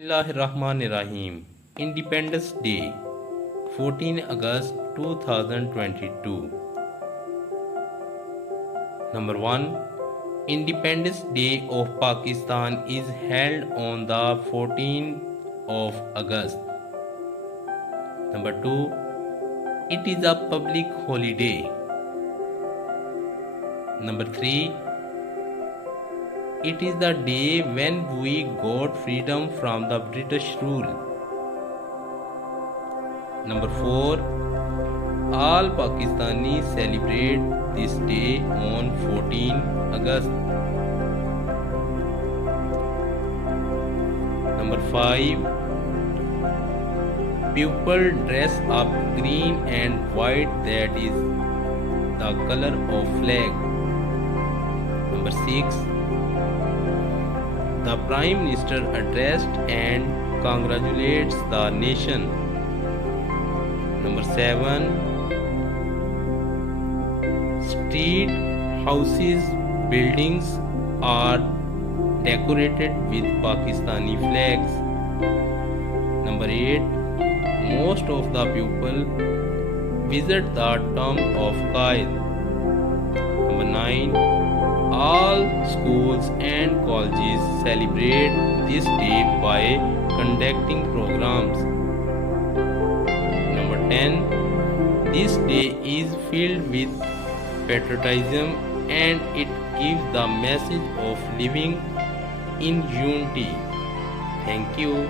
Bismillahirrahmanirrahim. Independence Day, 14 August 2022. Number 1. Independence Day of Pakistan is held on the 14th of August. Number 2. It is a public holiday. Number 3. It is the day when we got freedom from the British rule. Number 4. All Pakistanis celebrate this day on 14 August. Number 5. People dress up green and white, that is the color of flag. Number 6. The Prime Minister addressed and congratulates the nation. Number 7. Street, houses, buildings are decorated with Pakistani flags. Number 8. Most of the people visit the tomb of Qaid. Number 9. All schools and colleges celebrate this day by conducting programs. Number 10. This day is filled with patriotism and it gives the message of living in unity. Thank you.